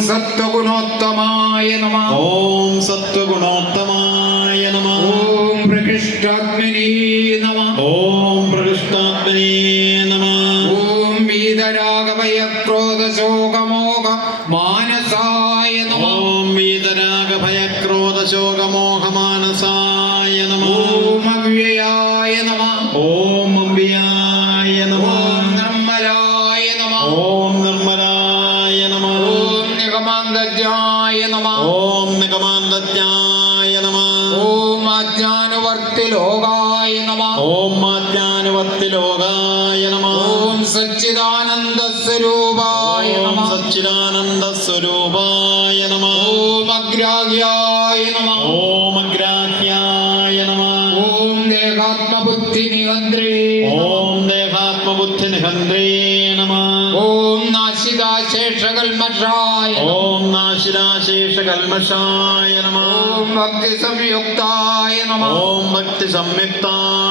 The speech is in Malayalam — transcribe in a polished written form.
സത്വഗുണോത്തമായ നമഃ. ഓം സത്വഗുണോത്തമായ നമഃ. ഓം പ്രകൃഷ്ടാത്മനേ നമഃ. ഓം പ്രകൃഷ്ടാത്മനേ നമഃ. ഓം വീതരാഗഭയക്രോധശോകമോഹ മാനസായ നമഃ. ഓം വീതരാഗഭയക്രോധശോകമോഹമാനസായ നമഃ. ഓം അവ്യയായ നമഃ. ഓം അംബിയായ നമഃ. ഓം നിർമ്മലായ നമഃ. ഓം നിർമ്മലായ നമഃ. ഓം നിഗമാന്തജ്ഞായ നമഃ. ഓം നിഗമാന്തജ്ഞായ നമഃ. ഓം അജ്ഞാനവർത്തിലോകായ നമഃ. ഓം ആജ്ഞാനുവർത്തിലോകായ നമഃ. ഓം സച്ചിദാനന്ദസ്വരൂപായ ഓം നമഃ. സച്ചിദാനന്ദസ്വരൂപായ നമഃ. ഓം അഗ്രാഹ്യായ നമഃ. ഓം അഗ്രാഹ്യായ നമഃ. ഓം ദേഹാത്മബുദ്ധിനിഹന്ത്രേ നമഃ. ഓം ദേഹാത്മബുദ്ധിനിഹന്ത്രേ നമഃ. ഓം നാശികാശേഷകൽമഷായ നമഃ. ഓം നാശിരാശേഷകൽമഷായ നമഃ. ഓം ഭക്തിസംയുക്തായ നമഃ. ഓം ഭക്തിസംയുക്തായ